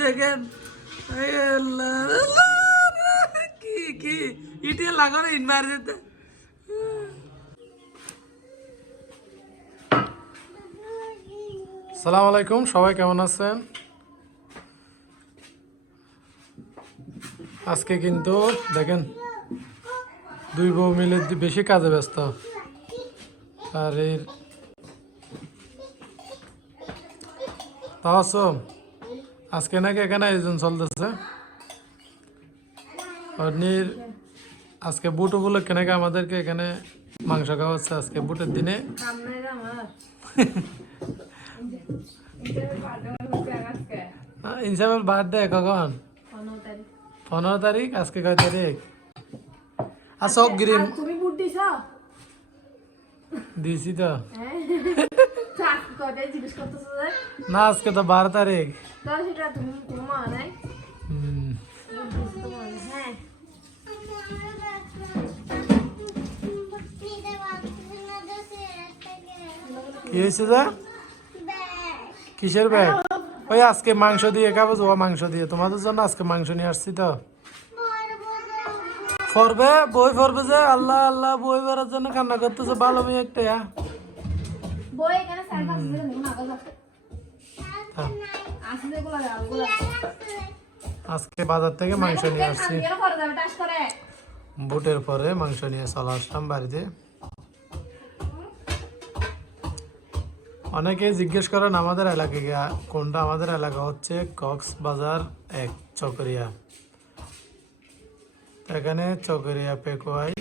দেখেন কি কি ইটে লাগানো ইনভার দিতে। আসসালামু আলাইকুম, সবাই কেমন আছেন? আজকে কিন্তু দেখেন দুই বউ মিলে বেশি কাজে ব্যস্ত। আর এর তাওয়াসুম আজকে নাকি এখানে আয়োজন চলতেছে অর্নির। আজকে বুট উপলক্ষে নাকি আমাদেরকে এখানে মাংস খাওয়া হচ্ছে আজকে বুটের দিনে। ইনসামের বার্থডে কখন? 15 তারিখ। আজকে কয় তারিখ? আচ্ছা অগ্রিম তুমি বুট দিছো? দিছি তো জিজ্ঞেস করতেছো যে না, আজকে তো 12 তারিখ। তাহলে সেটা তুমি তোমার নাই হ্যাঁ। কি হয়েছে যা? কিসের ব্যাগ? ওই আজকে মাংস দিয়ে খাবো, ও মাংস দিয়ে তোমাদের জন্য আজকে মাংস নিয়ে আসছি তো। পড়বে বই পড়বে যে, আল্লাহ আল্লাহ বই পড়ার জন্য কান্না করতেছে। ভালো মেয়ে একটা বই এখানে সাইড আছে যে মন আগল আছে আসলে এগুলো এগুলো আজকে বাজার থেকে মাংস নিয়ে আসছি। এর পরে যাবে টাস করে বুটের পরে মাংস নিয়ে চলে আসলাম বাড়িতে। অনেকে জিজ্ঞেস করেন আমাদের এলাকায় কোনটা। আমাদের এলাকা হচ্ছে কক্সবাজার 1 চকরিয়া। এখানে চকরিয়া পেকুয়ায়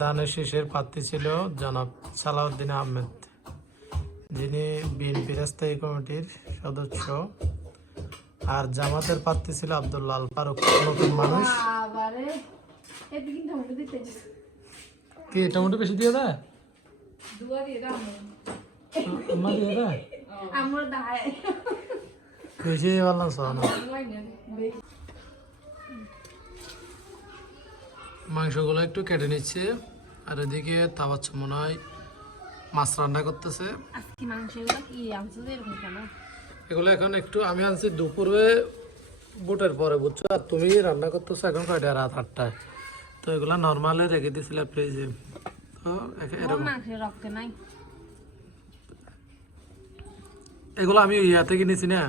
দানের শীষের প্রার্থী ছিল জনাব সালাউদ্দিন আহমেদ, যিনি বিএনপির স্থায়ী কমিটির সদস্য। আর জামাতের প্রার্থী ছিল আব্দুল্লাহ আল ফারুক, নতুন মানুষ। কি টমেটো বেশি দিয়ে দেয়? বেশি বললাম শোনো। মাংসগুলো একটু কেটে নিচ্ছে। আর এদিকে তাওয়াচ্ছ মনে হয় মাছ রান্না করতেছে। এগুলো এখন একটু আমি আনছি দুপুরে বুটের পরে, বুঝছো। আর তুমি রান্না করতেছো এখন কয়টা? রাত 8টায়। তো এগুলা নর্মালে রেখে দিয়েছিল ফ্রিজে। তো এরকম এগুলো আমি ইয়া থেকে নিছি না,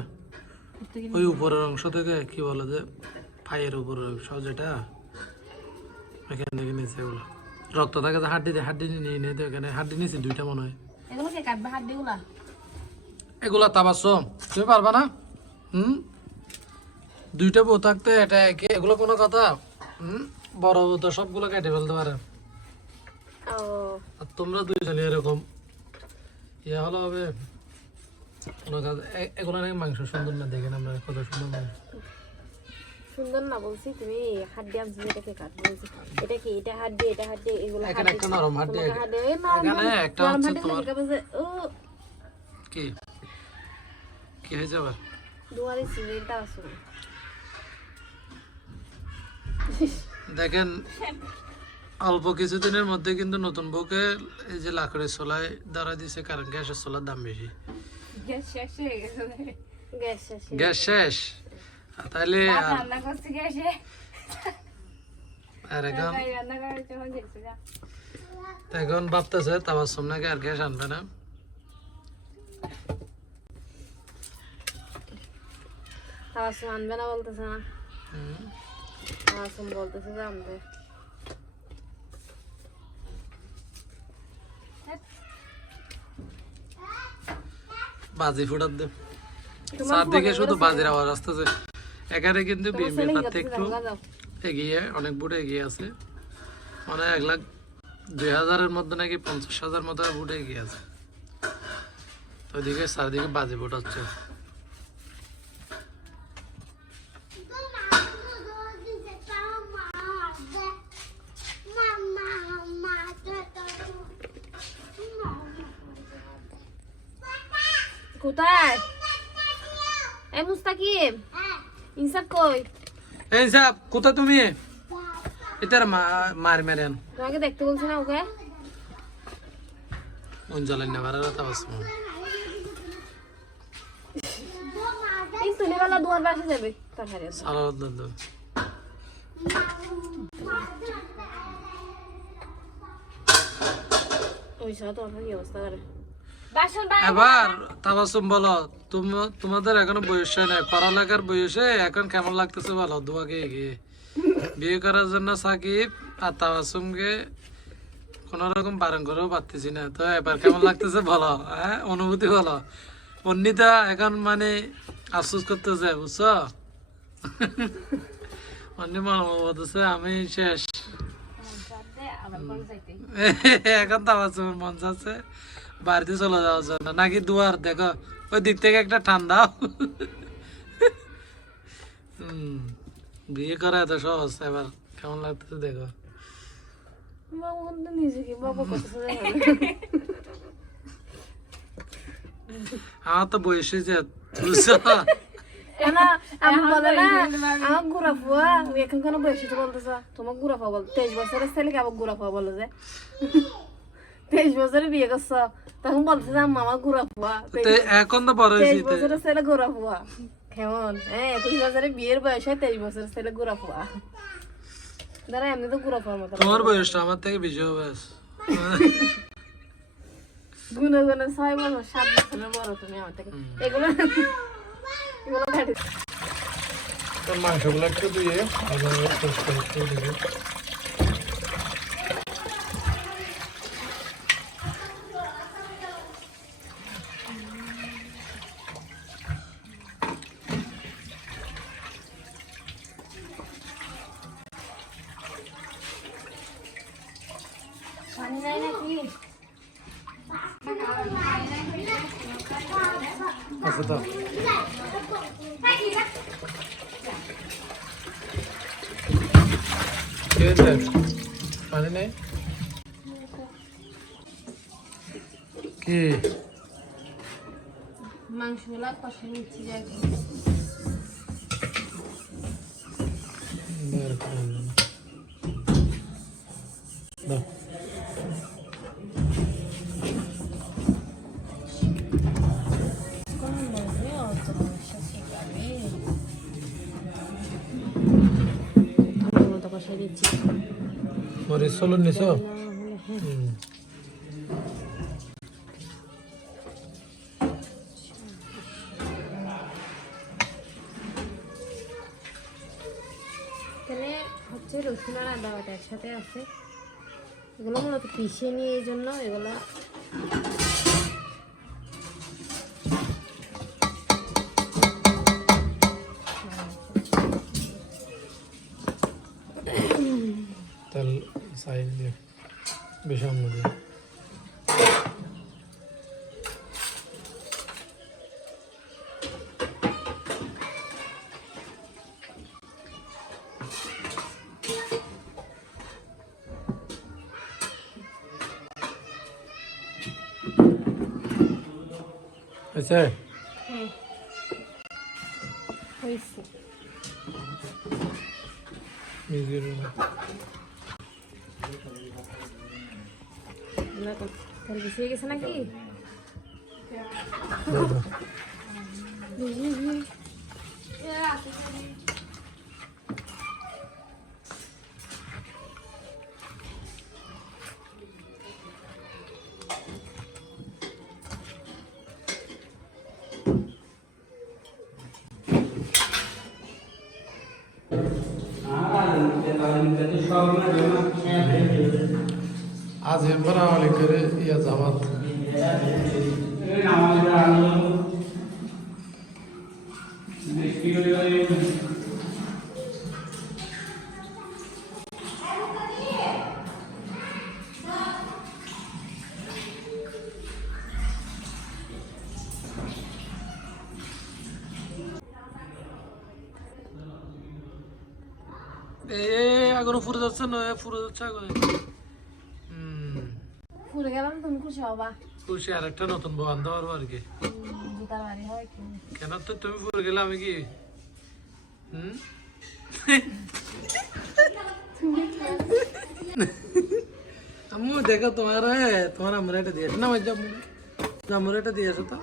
ওই উপরের অংশ থেকে, কি বলে যে পায়ের উপরের অংশ যেটা, এখান থেকে নিচে এগুলো রক্ত থাকে যে হাড্ডি, হাড্ডি নিয়ে নিয়ে এখানে হাড্ডি নিয়েছি 2টা মনে হয়। এগুলা তাবাস তুমি পারবা না? 2টা বউ থাকতে এটা একে, এগুলো কোনো কথা? বড় বউ তো সবগুলো কেটে ফেলতে পারে। আর তোমরা 2 জনে এরকম ইয়া হলো হবে কোনো কাজ। এগুলো নাকি মাংস সুন্দর না, দেখেন আমরা কত সুন্দর মাংস। সুন্দর না বলছি, তুমি হাড্ডি আনছো এটাকে কাট বলছি। এটা কি? এটা হাড্ডি, এটা হাড্ডি, এগুলো এখানে একটা নরম হাড্ডি, এখানে একটা হচ্ছে তোমার কি কি হয়ে যাবে দুয়ারে সিমেন্টটা আছে। দেখেন অল্প কিছুদিনের মধ্যে কিন্তু নতুন বউকে এই যে লাকড়ের চোলায় ধরা দিছে, কারণ গ্যাসের চোলার দাম বেশি। গ্যাস শেষ তাহলে আর এখন ভাবতেছে তাবাসসুম নাকি আর গ্যাস আনবে না। তাবাসসুম আনবে না বলতেছে না, তাবাসসুম বলতেছে যে আনবে। বাজি ফুটার দে, চারদিকে শুধু বাজির আওয়াজ আসতেছে। এখানে কিন্তু বিএমপি প্রার্থী একটু এগিয়ে, অনেক বুট এগিয়ে আছে, মানে 1,02,000-এর মধ্যে নাকি 50,000 মতো বুট এগিয়ে আছে। ওইদিকে চারদিকে বাজি ফুটাচ্ছে। কোথায় এই মুস্তাকিম? ইনসাফ কই? ইনসাফ কোথায় তুমি? এটার মার মেরেন তোমাকে দেখতে বলছ না ওকে? অঞ্জলের না বাড়ার কথা বলছ। তুলে বেলা দুয়ার বাসে যাবে তরকারি সালাদ দাও ওই সাথে তরকারি অবস্থা করে এবার তাবাসুম বলো তোমাদের এখনো বয়স হয় নাই, পড়ালেখার বয়সে এখন কেমন লাগতেছে বলো দুয়াকে এগিয়ে বিয়ে করার জন্য সাকিব আর তাবাসুমকে কোন রকম বারণ করেও পারতেছি না, তো এবার কেমন লাগতেছে বলো, হ্যাঁ অনুভূতি বলো। অন্যিতা এখন মানে আফসোস করতেছে বুঝছো, অন্য মনে বলতেছে আমি শেষ। এখন তাবাসুমের মন চাচ্ছে বাড়িতে চলে যাওয়ার জন্য, নাকি দুয়ার দেখো ওই দিক থেকে একটা ঠান্ডা। বিয়ে করা এত সহজ, এবার কেমন লাগতেছে দেখো। আমার তো বয়স হয়েছে বুঝছো, আমার গুড়া ফুয়া এখন কেন বয়স বলতেছ, তোমার গুড়া ফুয়া বল 23 বছরের ছেলেকে আবার গুড়া ফুয়া বলে যে 23 বছরে বিয়ে করছ তখন বলতেছে আমার গুড়া ফুয়া, এখন তো বড় 23 বছরের ছেলে গুড়া ফুয়া কেমন? হ্যাঁ 21 বছরে বিয়ের বয়স হয় 23 বছরের ছেলে গুড়া ফুয়া, দাঁড়া এমনি তো গুড়া ফুয়ার মতো। তোমার বয়সটা আমার থেকে বেশি হবে, গুনে গুনে 6 বছর 7 বছরের বড় তুমি আমার থেকে। এগুলো এগুলো কাটি মাংসগুলো একটু ধুয়ে পানি নাই নাকি? আচ্ছা তো পানি নেই কি মাংসগুলা কষে নিচ্ছি যাই বের করে দাও। কষে দিচ্ছি মরিচ চলুন নিছো এখানে হচ্ছে রসুন আর আদা বাটা একসাথে আছে, এগুলো মূলত পিষে নিয়ে এই জন্য এগুলো তেল সাইড দিয়ে বেশি দিয়ে আচ্ছা হয়েছে। তেল বেশি হয়ে গেছে নাকি? आज हे बनावले करे या जावात এখনো ফুরে যাচ্ছে না, ফুরে যাচ্ছে আগুনে। ফুলে গেলাম তুমি খুশি হবা? খুশি, আর একটা নতুন বউ আনতে পারবো আর কি। জুতার বাড়ি হয় কি? কেন তো তুমি ফুরে গেলে আমি কি আম্মু দেখো তোমার আমরা এটা দিয়েছি না, জামুর এটা দিয়েছে তো।